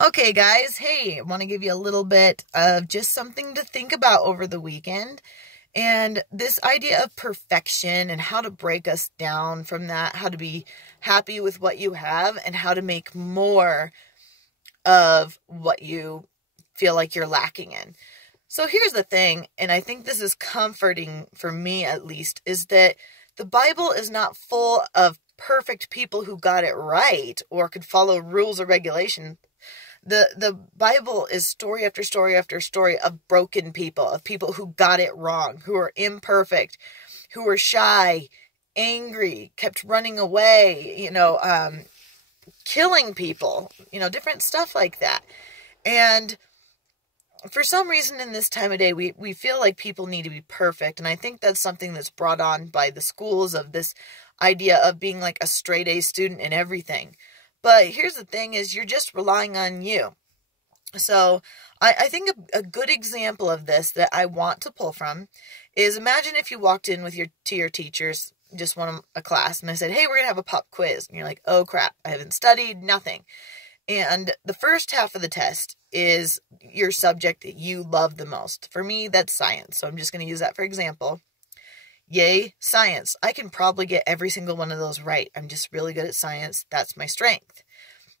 Okay, guys, hey, I want to give you a little bit of just something to think about over the weekend. And this idea of perfection and how to break us down from that, how to be happy with what you have, and how to make more of what you feel like you're lacking in. So here's the thing, and I think this is comforting for me at least, is that the Bible is not full of perfect people who got it right or could follow rules or regulations. The Bible is story after story after story of broken people, of people who got it wrong, who are imperfect, who were shy, angry, kept running away, killing people, different stuff like that. And for some reason in this time of day, we feel like people need to be perfect. And I think that's something that's brought on by the schools of this idea of being like a straight A student in everything. But here's the thing is you're just relying on you. So I think a good example of this that I want to pull from is imagine if you walked in with your teachers, just a class, and I said, hey, we're going to have a pop quiz. And you're like, oh crap, I haven't studied, nothing. And the first half of the test is your subject that you love the most. For me, that's science. So I'm just going to use that for example. Yay, science. I can probably get every single one of those right. I'm just really good at science. That's my strength.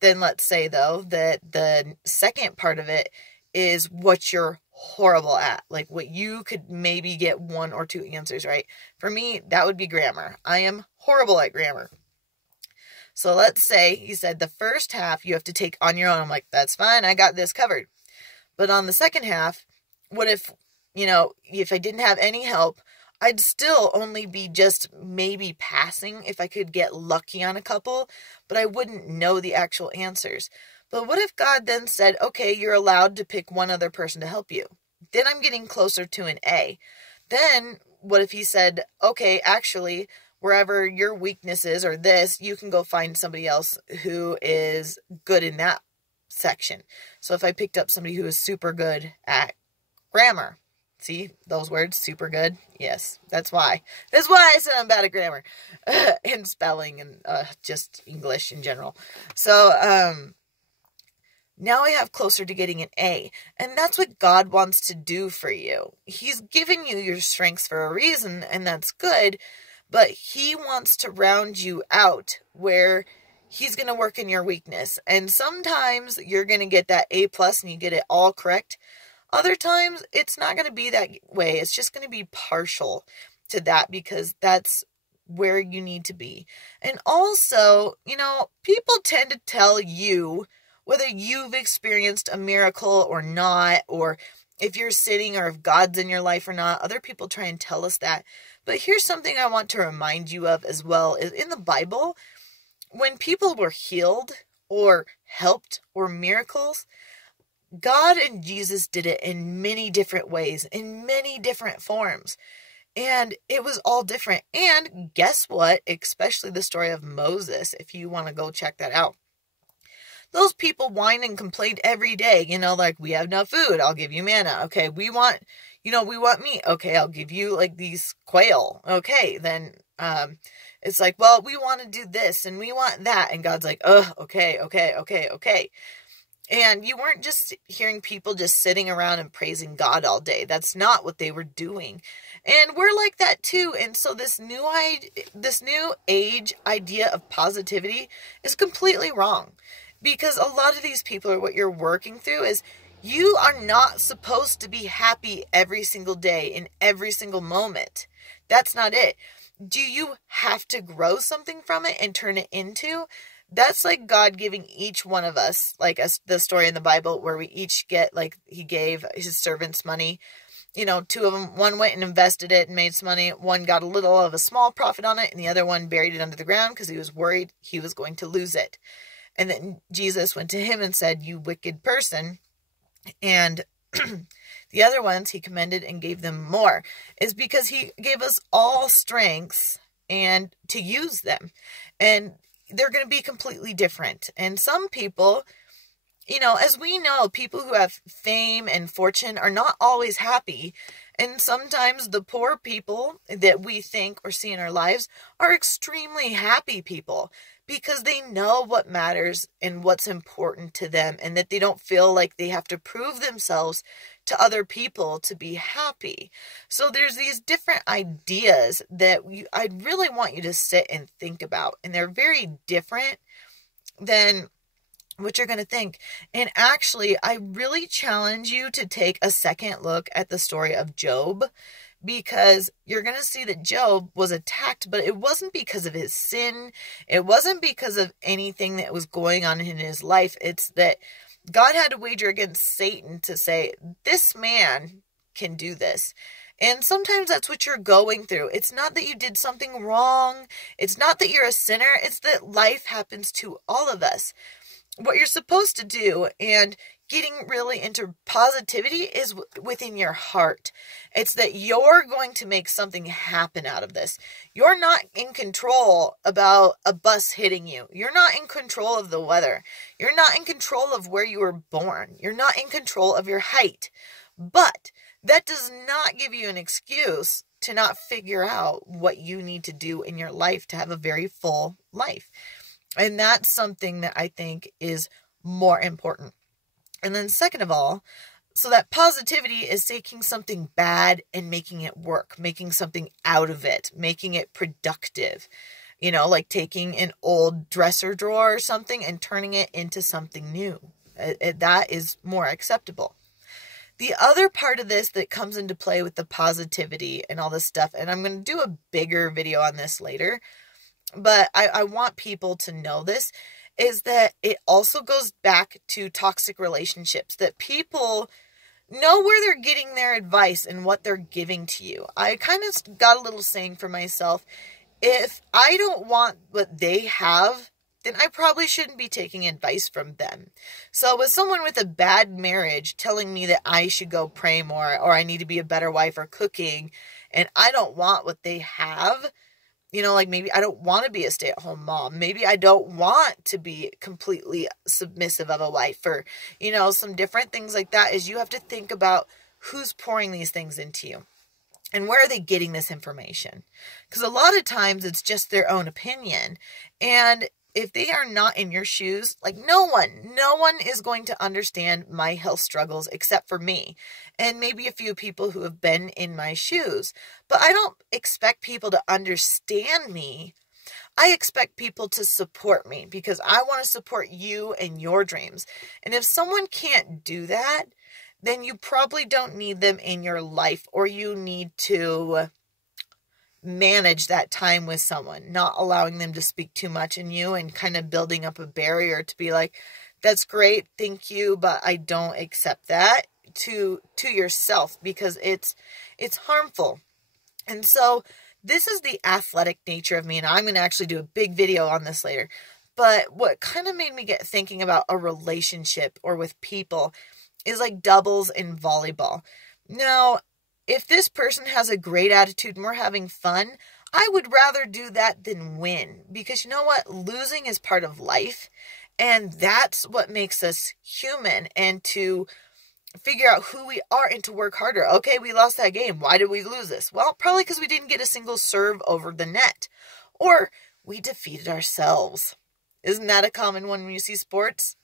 Then let's say, though, that the second part of it is what you're horrible at. Like what you could maybe get one or two answers right. For me, that would be grammar. I am horrible at grammar. So let's say he said the first half you have to take on your own. I'm like, that's fine. I got this covered. But on the second half, what if I didn't have any help, I'd still only be just maybe passing if I could get lucky on a couple, but I wouldn't know the actual answers. But what if God then said, okay, you're allowed to pick one other person to help you? Then I'm getting closer to an A. Then what if he said, okay, actually, wherever your weakness is or this, you can go find somebody else who is good in that section. So if I picked up somebody who is super good at grammar, see those words, super good? Yes, that's why. That's why I said I'm bad at grammar and spelling and just English in general. So now I have closer to getting an A. And that's what God wants to do for you. He's given you your strengths for a reason, and that's good. But he wants to round you out where he's going to work in your weakness. And sometimes you're going to get that A+ and you get it all correct. Other times, it's not going to be that way. It's just going to be partial to that because that's where you need to be. And also, people tend to tell you whether you've experienced a miracle or not, or if you're sitting or if God's in your life or not. Other people try and tell us that. But here's something I want to remind you of as well. Is in the Bible, when people were healed or helped or miracles, God and Jesus did it in many different ways, in many different forms. And it was all different. And guess what? Especially the story of Moses, if you want to go check that out. Those people whined and complained every day, like, we have no food. I'll give you manna. Okay, we want meat. Okay, I'll give you like these quail. Okay, then it's like, well, we want to do this and we want that. And God's like, oh, okay. And you weren't just hearing people just sitting around and praising God all day. That's not what they were doing. And we're like that too. And so this new age idea of positivity is completely wrong. Because a lot of these people are what you're working through is you are not supposed to be happy every single day in every single moment. That's not it. Do you have to grow something from it and turn it into? That's like God giving each one of us, like the story in the Bible where we each get, like he gave his servants money. Two of them, one went and invested it and made some money. One got a little of a small profit on it, and the other one buried it under the ground because he was worried he was going to lose it. And then Jesus went to him and said, you wicked person. And the other ones he commended and gave them more. Is because he gave us all strengths and to use them. And they're going to be completely different. And some people, as we know, people who have fame and fortune are not always happy. And sometimes the poor people that we think or see in our lives are extremely happy people. because they know what matters and what's important to them, and that they don't feel like they have to prove themselves to other people to be happy. So there's these different ideas that I really want you to sit and think about, and they're very different than what you're going to think. And actually, I really challenge you to take a second look at the story of Job, because you're going to see that Job was attacked, but it wasn't because of his sin. It wasn't because of anything that was going on in his life. It's that God had to wager against Satan to say, this man can do this. And sometimes that's what you're going through. It's not that you did something wrong. It's not that you're a sinner. It's that life happens to all of us. What you're supposed to do, and getting really into positivity, is within your heart. It's that you're going to make something happen out of this. You're not in control about a bus hitting you. You're not in control of the weather. You're not in control of where you were born. You're not in control of your height. But that does not give you an excuse to not figure out what you need to do in your life to have a very full life. And that's something that I think is more important. And then second of all, so that positivity is taking something bad and making it work, making something out of it, making it productive. You know, like taking an old dresser drawer or something and turning it into something new. That is more acceptable. The other part of this that comes into play with the positivity and all this stuff, and I'm going to do a bigger video on this later, but I want people to know this, is that it also goes back to toxic relationships, that people know where they're getting their advice and what they're giving to you. I kind of got a little saying for myself, if I don't want what they have, then I probably shouldn't be taking advice from them. So with someone with a bad marriage telling me that I should go pray more, or I need to be a better wife or cooking, and I don't want what they have, you know, like maybe I don't want to be a stay-at-home mom. Maybe I don't want to be completely submissive of a wife, or, you know, some different things like that. Is you have to think about who's pouring these things into you and where are they getting this information. Because a lot of times it's just their own opinion. And if they are not in your shoes, like no one is going to understand my health struggles except for me and maybe a few people who have been in my shoes. But I don't expect people to understand me. I expect people to support me because I want to support you and your dreams. And if someone can't do that, then you probably don't need them in your life, or you need to manage that time with someone, not allowing them to speak too much in you and kind of building up a barrier to be like, that's great, thank you, but I don't accept that, to yourself, because it's harmful. And so this is the athletic nature of me, and I'm going to actually do a big video on this later. But what kind of made me get thinking about a relationship or with people is like doubles in volleyball. Now, if this person has a great attitude and we're having fun, I would rather do that than win. Because you know what? Losing is part of life. And that's what makes us human. And to figure out who we are and to work harder. Okay, we lost that game. Why did we lose this? Well, probably because we didn't get a single serve over the net. Or we defeated ourselves. Isn't that a common one when you see sports?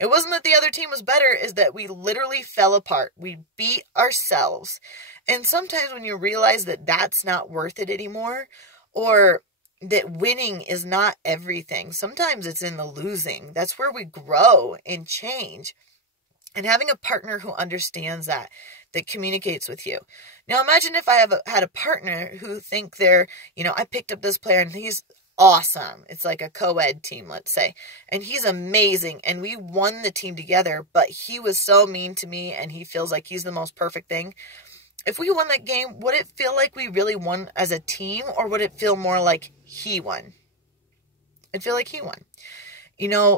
It wasn't that the other team was better, is that we literally fell apart. We beat ourselves. And sometimes when you realize that that's not worth it anymore, or that winning is not everything, sometimes it's in the losing. That's where we grow and change. And having a partner who understands that communicates with you. Now imagine if I had a partner who think they're, I picked up this player and he's awesome. It's like a co-ed team, let's say. And he's amazing. And we won the team together, but he was so mean to me and he feels like he's the most perfect thing. If we won that game, would it feel like we really won as a team, or would it feel more like he won? It'd feel like he won.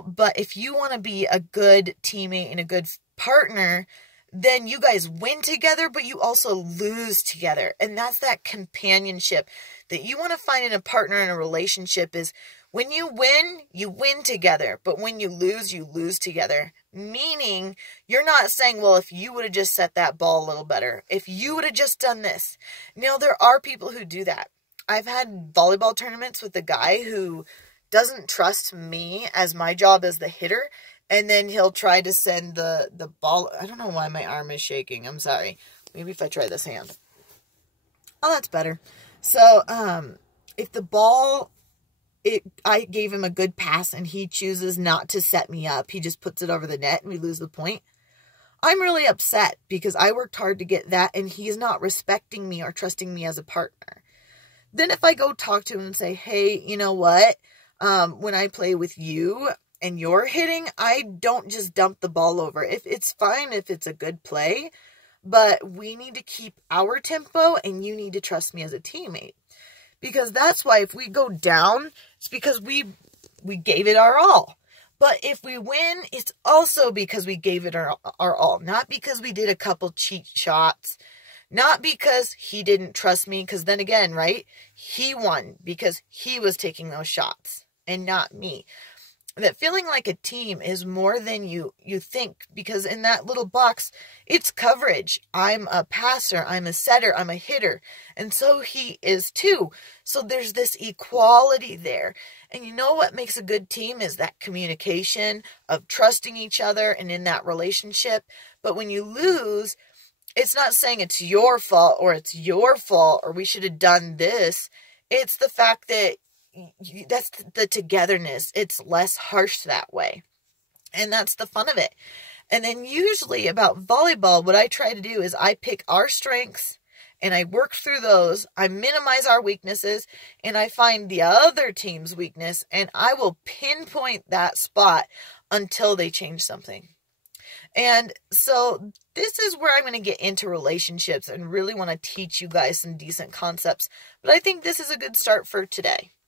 But if you want to be a good teammate and a good partner, then you guys win together, but you also lose together. And that's that companionship that you want to find in a partner in a relationship, is when you win together. But when you lose together. Meaning you're not saying, well, if you would have just set that ball a little better, if you would have just done this. Now, there are people who do that. I've had volleyball tournaments with a guy who doesn't trust me as my job as the hitter, and then he'll try to send the ball. I don't know why my arm is shaking. I'm sorry. Maybe if I try this hand. Oh, that's better. So, if the ball, I gave him a good pass and he chooses not to set me up, he just puts it over the net and we lose the point, I'm really upset because I worked hard to get that and he's not respecting me or trusting me as a partner. Then if I go talk to him and say, hey, you know what? When I play with you and you're hitting, I don't just dump the ball over. If it's fine, if it's a good play, but we need to keep our tempo and you need to trust me as a teammate. Because that's why if we go down, it's because we gave it our all. But if we win, it's also because we gave it our all. Not because we did a couple cheat shots. Not because he didn't trust me. Because then again, right? He won because he was taking those shots and not me. That feeling like a team is more than you think, because in that little box, it's coverage. I'm a passer, I'm a setter, I'm a hitter, and so he is too. So there's this equality there. And you know what makes a good team is that communication of trusting each other and in that relationship. But when you lose, it's not saying it's your fault or we should have done this. It's the fact that that's the togetherness. It's less harsh that way. And that's the fun of it. And then usually about volleyball, what I try to do is I pick our strengths and I work through those. I minimize our weaknesses and I find the other team's weakness and I will pinpoint that spot until they change something. And so this is where I'm going to get into relationships and really want to teach you guys some decent concepts. But I think this is a good start for today.